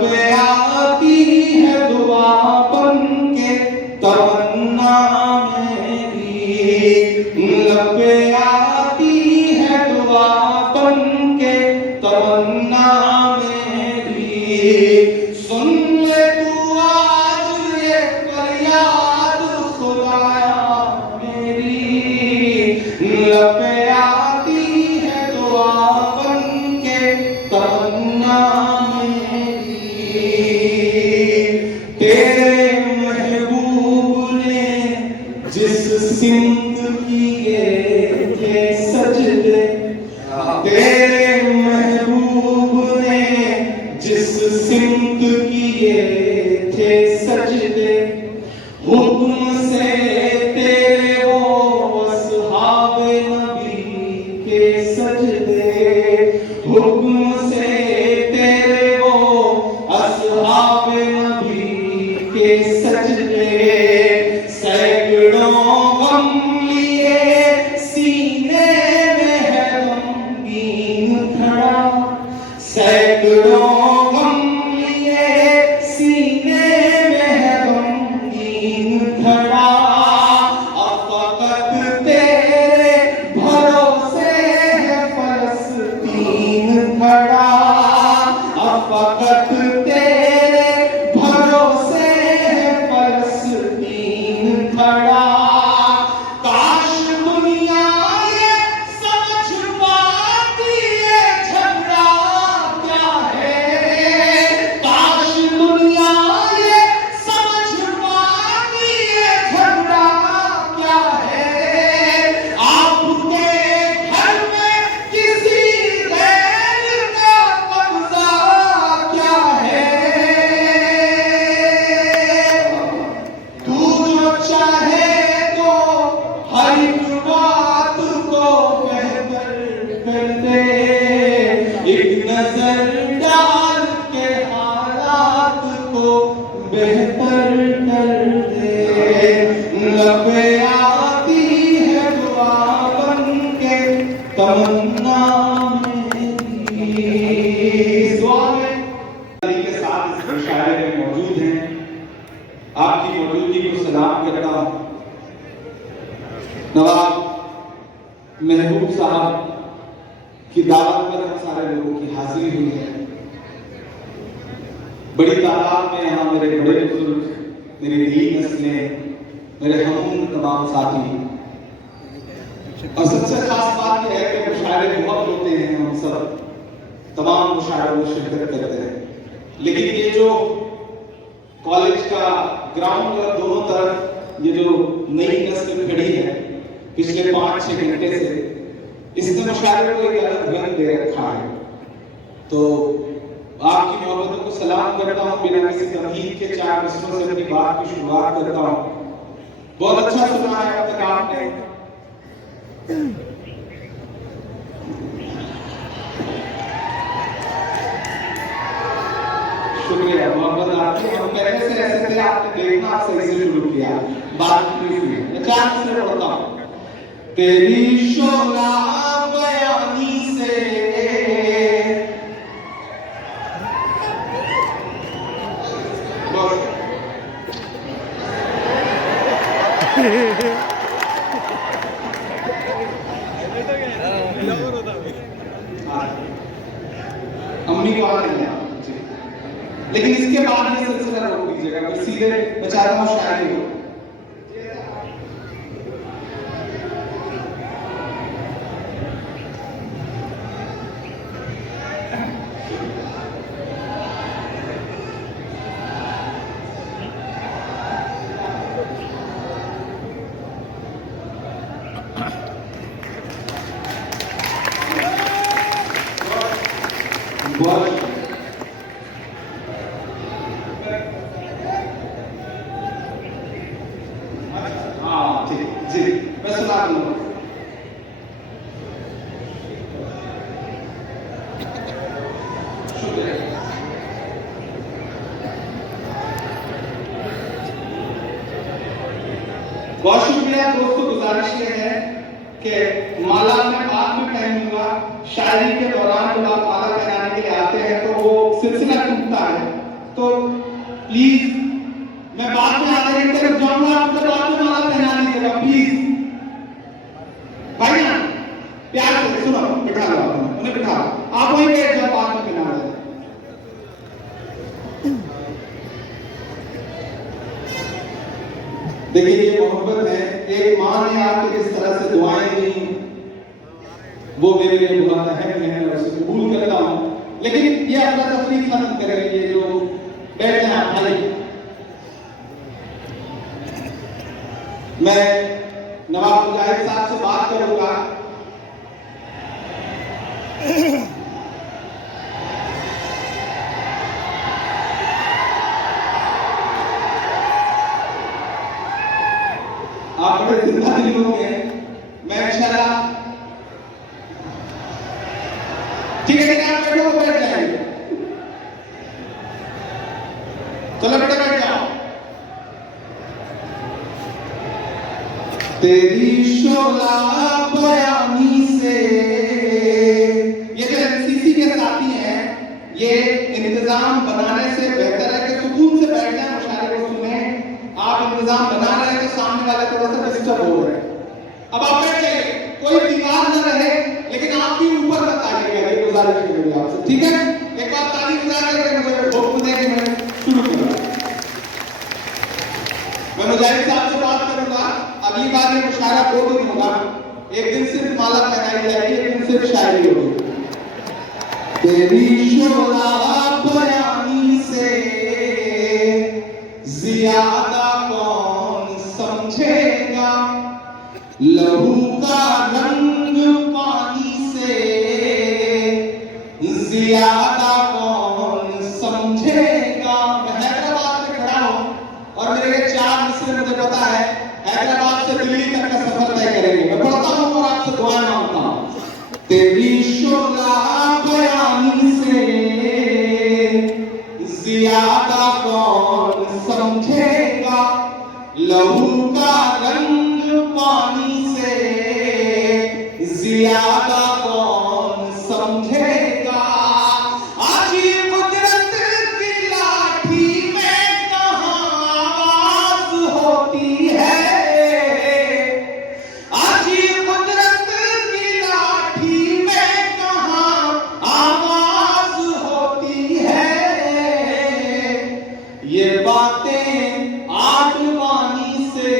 पे आती है दुआ बन के तमन्ना मेरी, लब पे आती है दुआ बन के तमन्ना मेरी। सुन ले तू आज ये फरियाद खुदाया मेरी, लब पे आती है दुआ बन के तमन्ना मेरी। तेरे महबूब ने जिस सिमत किए थे सजदे, तेरे महबूब ने जिस सिमत किए थे सजदे, हुक्म से तेरे वो असहाबे नबी के सजदे, हुक्म से तेरे वो असहाबे नबी के सजदे। सैकड़ों गम लिए सीने में है गमगीन खड़ा, सैकड़ों गम लिए सीने में है गमगीन खड़ा। अब फकत तेरे भरोसे है फलस्तीन खड़ा, अब फकत तेरे भरोसे है फलस्तीन खड़ा। काश दुनिया ये समझ पाती ये झगड़ा क्या है, काश दुनिया ये समझ पाती ये झगड़ा क्या है। आपके घर में किसी गैर का कब्जा क्या है। तू जो चाहे तो हर एक बात को बेहतर कर दे, एक नजर डाल के हालात को बेहतर कर दे। लब पे आती है दुआ बन के तमन्ना मेरी। इस दुआ में अली के साथ इस मुशायरे में मौजूद हैं। आपकी मौजूदगी को सलाम करता हूँ। नवाब महबूब साहब की दावत पर हम सारे लोगों की हाजिरी हुई है। बड़ी तादाद में यहाँ मेरे बड़े बुजुर्ग, मेरी नई नस्लें, मेरे हम तमाम साथी, और सबसे खास बात यह है कि मुशायरे बहुत होते हैं, हम सब तमाम मुशायरों में शिरकत करते हैं। लेकिन ये जो कॉलेज का ग्राउंड और दोनों तरफ ये जो नई नस्ल खड़ी है पिछले 5-6 घंटे से, इसने मुशायरे को एक अलग रंग दे रखा है। तो आपकी मोहब्बतों को सलाम करता हूँ। बिना किसी तमहीद के 4 मिसरों से अपनी बात की शुरुआत करता हूँ। बहुत अच्छा सुना है अब तक आपने। शुक्रिया, मोहब्बत आपकी। हम पहले से ऐसे थे, आपने देखना सही से शुरू किया, बात नहीं हुई। मैं 4 मिसरे पढ़ता हूँ। तेरी शोला बयानी से अम्मी को आ रही है, लेकिन इसके बाद ये सिलसिला रोक दीजिएगा, फिर सीधे बेचारा शायरी हो। हाँ ठीक जी, मैं सुना दूंगा। बहुत शुक्रिया दोस्तों। गुजारिश ये है कि माला मैं बाद में पहनूंगा, शायरी के दौरान जब आप माला पहनाने के लिए आते हैं तो वो सिलसिला टूटता है। तो प्लीज मैं बाद में आधे घंटे तक जाऊंगा, आपको बाद में माला पहना दीजिएगा प्लीज। भाई ना प्यार से सुनो, बिठा लो उन्हें, बिठा आप वहीं बैठ जाओ, बाद में पहना दो। देखिए ये मोहब्बत है। एक माँ ने आपको किस तरह से दुआएं दी, वो मेरे लिए बहुत अहम है, मैं उसे कबूल करता हूँ। लेकिन ये अपना तफरीक खत्म करेंगे जो बैठे हैं भाई। मैं नवाब मुजाहिद साहब से बात करूंगा। आप बड़े जिंदा दिल लोग हैं, मैं इंशाल्लाह ठीक है आप बैठो, बैठ जाएंगे। चलो बेटा बैठ जाओ। तेरी शोला बयानी से, ये जो एनसीसी के साथी हैं, ये इंतजाम बनाने से बेहतर है कि सुकून से बैठ जाए, मुशायरे को सुने। आप इंतजाम बना रहे हैं तो सामने वाले थोड़ा सा डिस्टर्ब हो रहे हैं। अब आप बैठ जाइए, कोई दीवार न रहे, लेकिन आप भी ऊपर तक आइएगा, ये गुजारिश है मेरी आपसे, ठीक है? एक बार ताली बजा करके मुझे हुक्म दें कि मैं शुरू करूं। मैं मुजाहिद साहब से बात करूंगा। अगली बार ये मुशायरा 2 दिन होगा, एक दिन सिर्फ माला पहनाई जाएगी, एक दिन सिर्फ शायरी होगी। तेरी शोला बयानी से ज्यादा कौन समझेगा, लहू का रंग पानी से ज्यादा कौन समझेगा। मैं हैदराबाद में खड़ा हूं और मेरे 4 मिसरे मुझे पता है हैदराबाद से दिल्ली तक का सफर तय करेंगे। मैं पढ़ता हूं और आपसे दुआ मांगता हूं। तेरी शोला बयानी से ज्यादा कौन समझेगा, लहू का रंग पानी से ज्यादा कौन समझेगा। आजी कुदरत की लाठी में कहां आवाज होती है, आजी कुदरत की लाठी में कहां आवाज होती है। ये बातें आसमानी से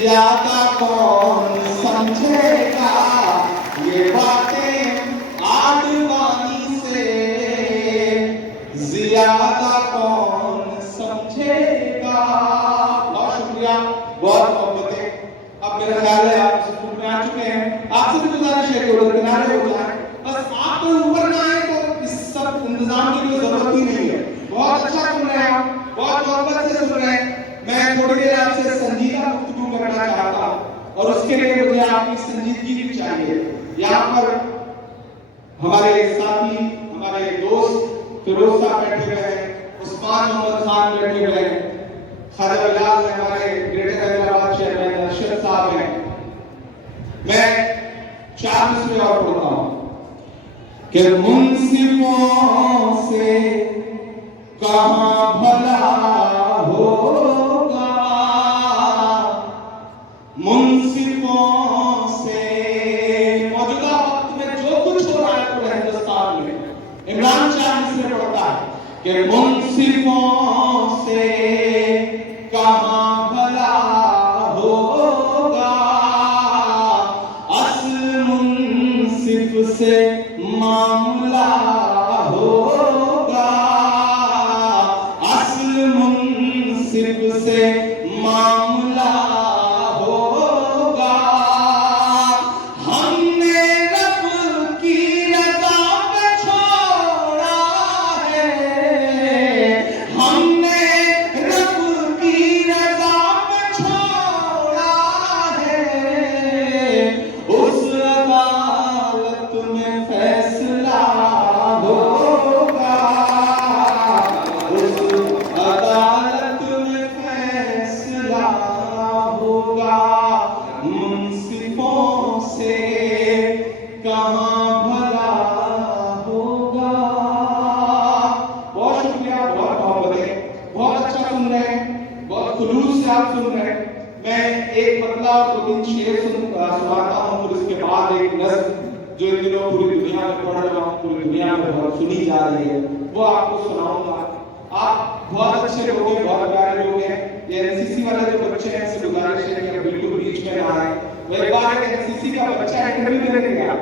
ज्यादा कौन समझेगा, ये बातें आसमानी से ज्यादा कौन समझेगा। बहुत शुक्रिया, बहुत मोहब्बतें। अब मेरा ख्याल है आप सुकून में आ चुके हैं। आपसे भी गुजारिश है कि उधर किनारे हो जाए, बस आप तो ऊपर ना आए तो इस सब इंतजाम की कोई जरूरत ही नहीं है। बहुत अच्छा सुन रहे हैं आप, बहुत मोहब्बत से सुन रहे हैं। मैं थोड़ी देर आपसे संजीदा गुफ्तगू करना चाहता हूं और उसके लिए मुझे आपकी संजीदगी भी चाहिए। यहाँ पर हमारे साथी, हमारे दोस्त फिरोज साहब बैठे हुए हैं, उस्मान मोहम्मद खान बैठे हुए हैं, ख्वाजा बिलाल है, हमारे ग्रेटर हैदराबाद चेयरमैन अरशद साहब हैं। मैं 4 मिसरे और पढ़ता हूं कि मुंसिफों से कहां भला होगा, मुंसिफों से। मौजूदा वक्त में जो कुछ हो रहा है पूरे हिंदुस्तान में, इमरान शाह मिसरे पढ़ता है कि मुंसिफों से कहां भला होगा, असल मुंसिफ से मामला होगा, असल मुंसिफ से मामला होगा। हमने रब की रज़ा पे छोड़ा है, हमने रब की रज़ा पे छोड़ा है, उस अदालत में फैसला होगा, उस अदालत में फैसला बहुत मोहब्बत है, बहुत अच्छा सुन रहे हैं, बहुत खुलूस से आप सुन रहे हैं। मैं एक पतला और 2-3 शेर सुनाता हूँ, फिर उसके बाद एक नज़्म जो इन दिनों पूरी दुनिया में पढ़ रहा हूँ, पूरी दुनिया में बहुत सुनी जा रही है, वो आपको सुनाऊंगा। आप बहुत अच्छे लोग हैं, बहुत प्यारे लोग हैं। ये एनसीसी वाले जो बच्चे हैं, इनसे गुजारिश है कि बिल्कुल बीच में ना आए। वो एक बार एक एनसीसी का बच्चा इंटरव्यू देने गया,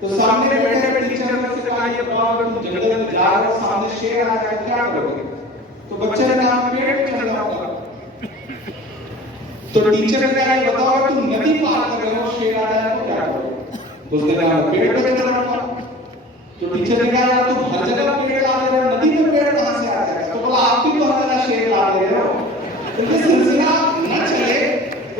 तो सामने बैठे हुए टीचर ने उससे कहा, ये बताओ अगर तुम जंगल में जा रहे हो, सामने शेर आ जाए तो क्या करोगे? तो बच्चे ने कहा, पेड़ पे चढ़ जाऊंगा। तो टीचर ने कहा, ये बताओ अगर तुम नदी पार कर रहे हो, शेर आ जाए तो क्या करोगे? तो उसने कहा, पेड़ पे चढ़ जाऊंगा। तो टीचर ने कहा, तुम हर जगह पेड़ ला रहे हो, नदी में पेड़ कहां से आ जाएगा? तो बोला, आप भी तो हर जगह शेर ला रहे हो। तो ये सिलसिला न चले,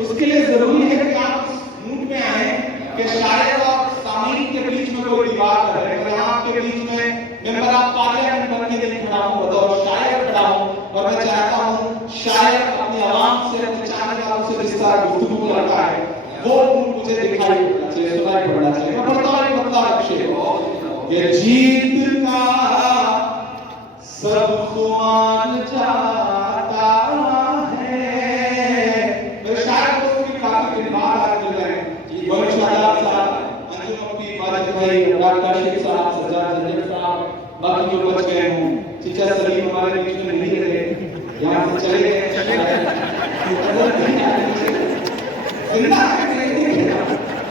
उसके लिए जरूरी है कि आप मूड में आए कि शायद आप सामीन के बीच में कोई दीवार कर रहे हैं, यहाँ के बीच में मेंबर ऑफ पार्लियामेंट बन के नहीं खड़ा हूँ, बताओ शायर खड़ा हूँ, और मैं चाहता हूँ शायर अपनी आवाम से, अपने चाहने वालों से जिस तरह गुफ्तगू करता है, वो मुझे दिखाई पड़ना चाहिए, सुनाई पड़ना चाहिए। मैं पढ़ता हूँ एक पतला अक्षर, ये जीत का सब खुमान जाता है। मेरे शायर दोस्तों की काफी दिन बाद आज मिल रहे हैं, वरुण शादाब साहब, अंजुम अपनी माजिद भाई, डॉक्टर शेख साहब, सज्जाद जंजर साहब, बाकी जो बच गए हों, चिचा सलीम हमारे बीच में नहीं रहे, यहाँ से चले गए, जिंदा है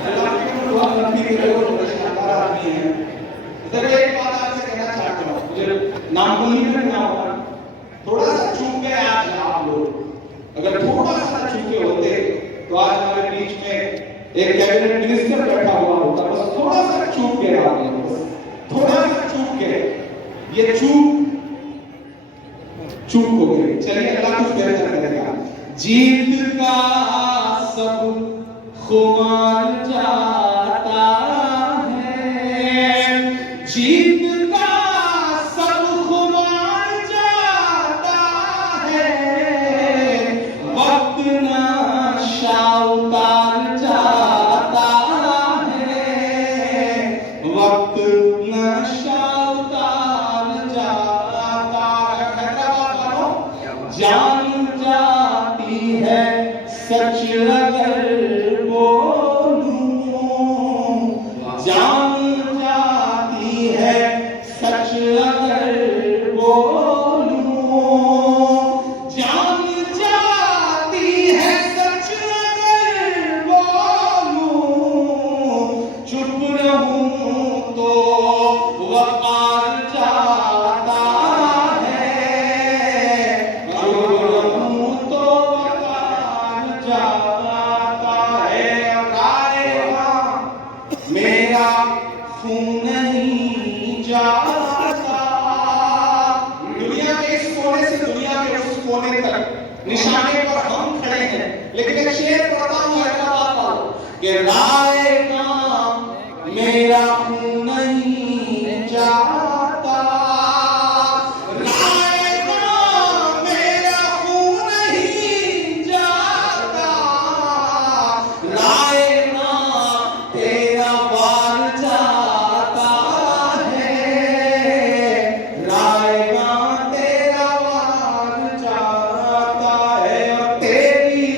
अल्लाह की दुआ करती है, वो शानदार आदमी है। तो एक बात आपसे कहना चाहता हूँ, मुझे नाम को नहीं करना होगा, थोड़ा सा चूक गए आज आप लोग, अगर थोड़ा सा चूके होते तो आज हमारे बीच में एक कैबिनेट मिनिस्टर बैठा हुआ होता। बस थोड़ा सा चूक गए आप लोग, थोड़ा सा चूक गए, ये चूक हो गई। चलिए अल्लाह कुछ बेहतर करेगा। जीत का सब खुमान जाता है, जीत का सब खुमान जाता है, वक्त नशा उतार जाता है, वक्त नशा उतार जाता है। हैदराबाद वालों, जान जाती है सच अगर बोलूं, जान जाती है सच अगर बोलूं, जान जाती है सच अगर बोलूं, चुप रहूं तो वकार जाता है, चुप रहूं तो वकार जाता है। आएगा मेरा खून नहीं जाता, दुनिया के इस कोने से दुनिया के उस कोने तक निशाने पर हम खड़े हैं, लेकिन एक शेर पढ़ता हूँ हैदराबाद वालों कि आएगा मेरा खून नहीं जाता, आएगा मेरा खून नहीं जाता, आएगा तेरा वार जाता है, आएगा तेरा वार जाता है, और तेरी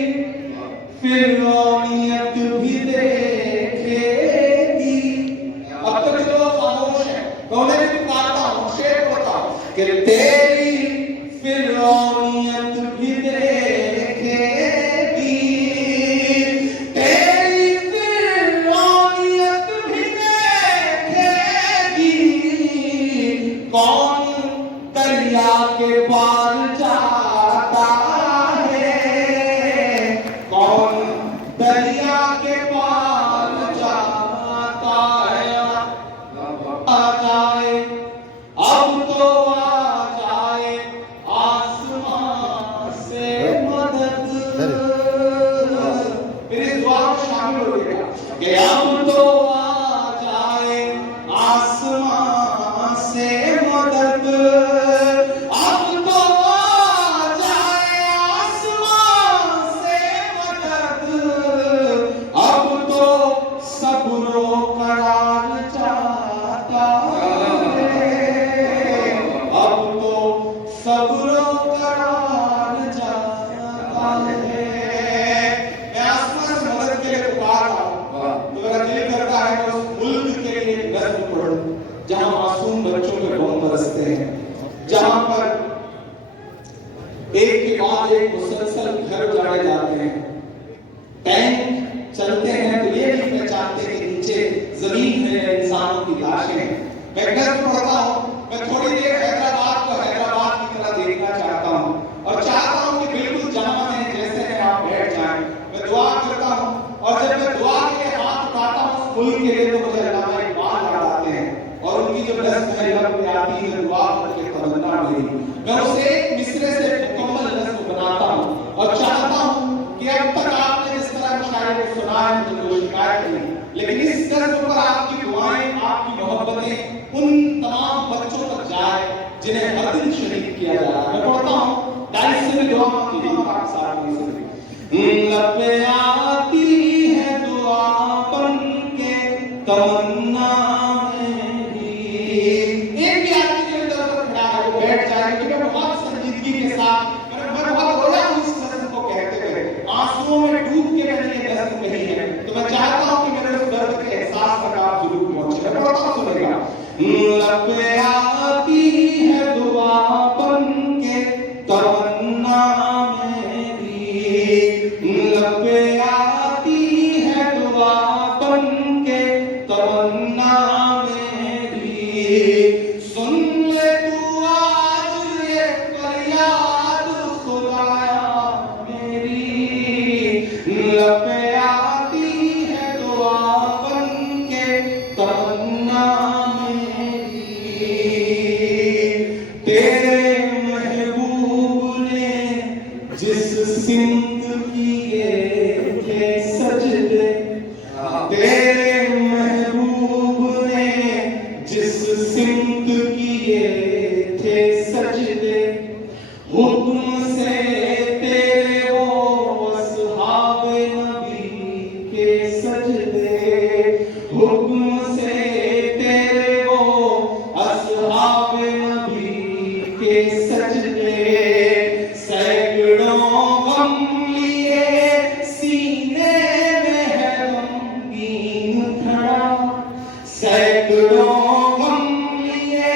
फिर रौनियत भी देखेगी। अब तक जो खामोश है, मैं उन्हें भी पुकारता हूँ, शेर पढ़ता हूँ कि तेरी फिर रौनियत भी देखेगी, तेरी फिर रौनियत भी देखेगी, कौन दरिया के पार जाता है, कौन दरिया के पार जाता है। आ जाए अब तो आ जाए आसमां से मदद, फिर इस दुआ में शामिल हो गया कि अब तो आ जाए आसमां से मदद, अब तो आ कब्रों का राज जाता है। मैं आसमान से मदद के लिए पुकार रहा हूँ, तो मेरा दिल करता है कि उस मुल्क के लिए नज़्म पढ़ूं जहां मासूम बच्चों पे बम बरसते हैं, जहां पर एक के बाद एक मुसलसल घर उजाड़े जाते हैं, टैंक चलते हैं तो ये नहीं पहचानते कि नीचे जमीन है, इंसानों की लाशें। मैं नज़्म पढ़ता हूँ, मैं थोड़ी देर हैदराबाद को हैदराबाद की तरह देखना चाहता हूँ और चाहता हूँ कि बिल्कुल जहां है जैसे है आप बैठ जाएं। मैं दुआ करता हूँ और जब मैं दुआ के लिए हाथ उठाता हूँ उस मुल्क के लिए तो मुझे अल्लामा इकबाल याद आते हैं और उनकी जब नज़्म मेरे लब पे आती है दुआ करके तमन्ना मेरी, मैं उसे एक मिसरे से मुकम्मल नज़्म बनाता हूँ और चाहता हूँ कि अब तक आपने जिस तरह मुशायरे को सुना है मुझे कोई शिकायत नहीं, लेकिन इस नज़्म पर आपकी दुआएं, आपकी मोहब्बतें उन तमाम बच्चों तक जाए जिन्हें हर दिन शहीद किया जा रहा है। मैं पढ़ता हूँ, दाइस से भी दुआ मांगती हूँ आपके साथ में से लब पे आती है दुआ बन के तमन्ना मेरी। एक भी आदमी के अंदर खड़ा है वो बैठ जाए, क्योंकि मैं बहुत संजीदगी के साथ, मैं बहुत रोया हूँ इस नज़्म को कहते हुए, आंसुओं में डूब के मैंने ये नज़्म कही है, तो मैं चाहता हूँ कि मेरे उस दर्द के एहसास तक आप जरूर पहुंचे। मैं पढ़ता हूँ, सुनेगा। लब पे आती है दुआ बन के तमन्ना मेरी, लब पे आती है दुआ बन के तमन्ना मेरी, सुन ले तू आज ये फरियाद खुदाया मेरी, लब पे आती है दुआ बन के तमन्ना मेरी। तेरे महबूब ने जिस सिमत किए थे सजदे, तेरे महबूब ने जिस सिमत किए थे सजदे, हुक्म से तेरे वो असहाबे नबी के सजदे, हुक्म से तेरे वो असहाबे नबी के सजदे, सैकड़ों गम लिए सीने में है गमगीन खड़ा, सैकड़ों गम लिए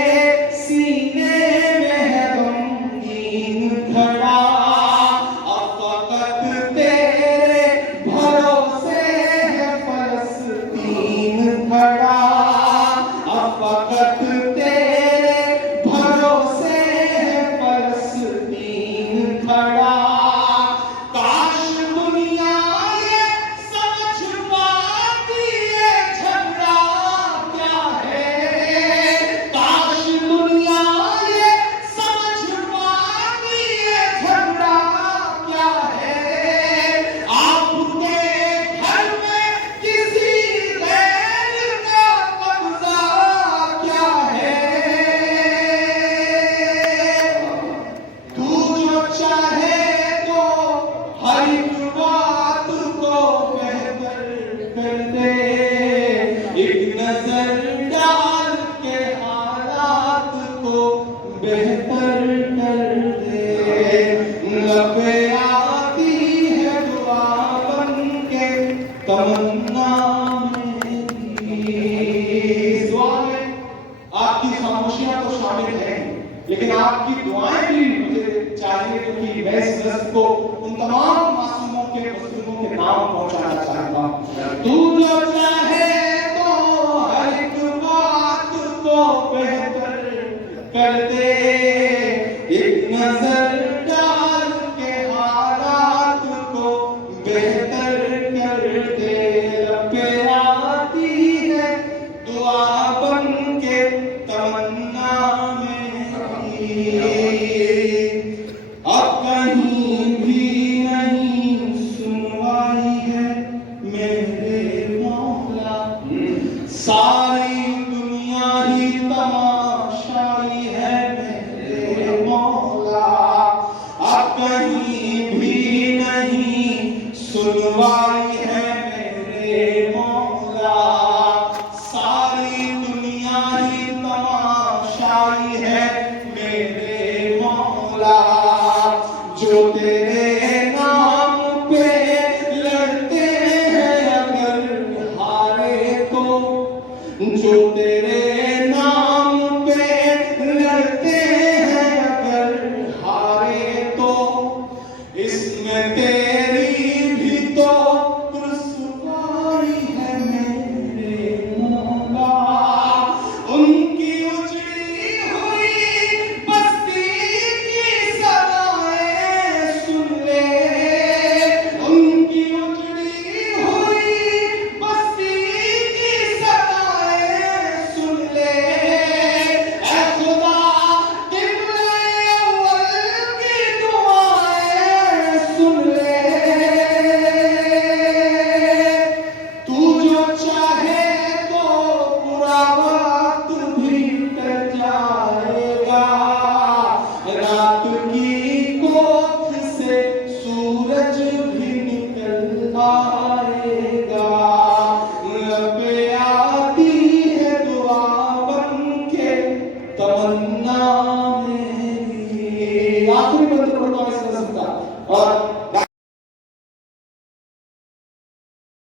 सीने में है गमगीन खड़ा, अब फकत तेरे भरोसे है फलस्तीन खड़ा, अब फकत तेरे भरोसे है फलस्तीन खड़ा। काश दुनिया ये समझ पाती है झगड़ा क्या है, काश दुनिया ये समझ पाती है झगड़ा क्या है, आपके घर में किसी गैर का कब्जा क्या है, तू जो चाहे तो हर एक बात को बेहतर कर दे, एक नजर डाल के हालात को बेहतर कर दे, लब पे आती है दुआ बन के तमन्ना मेरी। इस दुआ में आपकी खामोशियां तो शामिल हैं, लेकिन आपकी दुआएं भी मुझे चाहिए, क्योंकि मैं इस नज़्म को उन तमाम मासूमों के मजलूमों के नाम पहुंचाना चाहता हूं। तू जो चाहे तो हर एक बात को बेहतर कर दे, एक नजर डाल के हालात को बेहतर कर दे, लब पे आती है दुआ बन के तमन्ना मेरी, अब कहीं भी नहीं सुनवाई है मेरे मौला, सारी दुनिया ही तमाशाई है मेरे मौला, अब कहीं भी नहीं सुनवाई है मेरे मौला, सारी दुनिया ही तमाशाई है मेरे मौला। की कोख से सूरज भी निकल आएगा। लब पे आती है दुआ बन के तमन्ना मेरी। आखिरी मंत्र पढ़ता हूं इस रस्म का और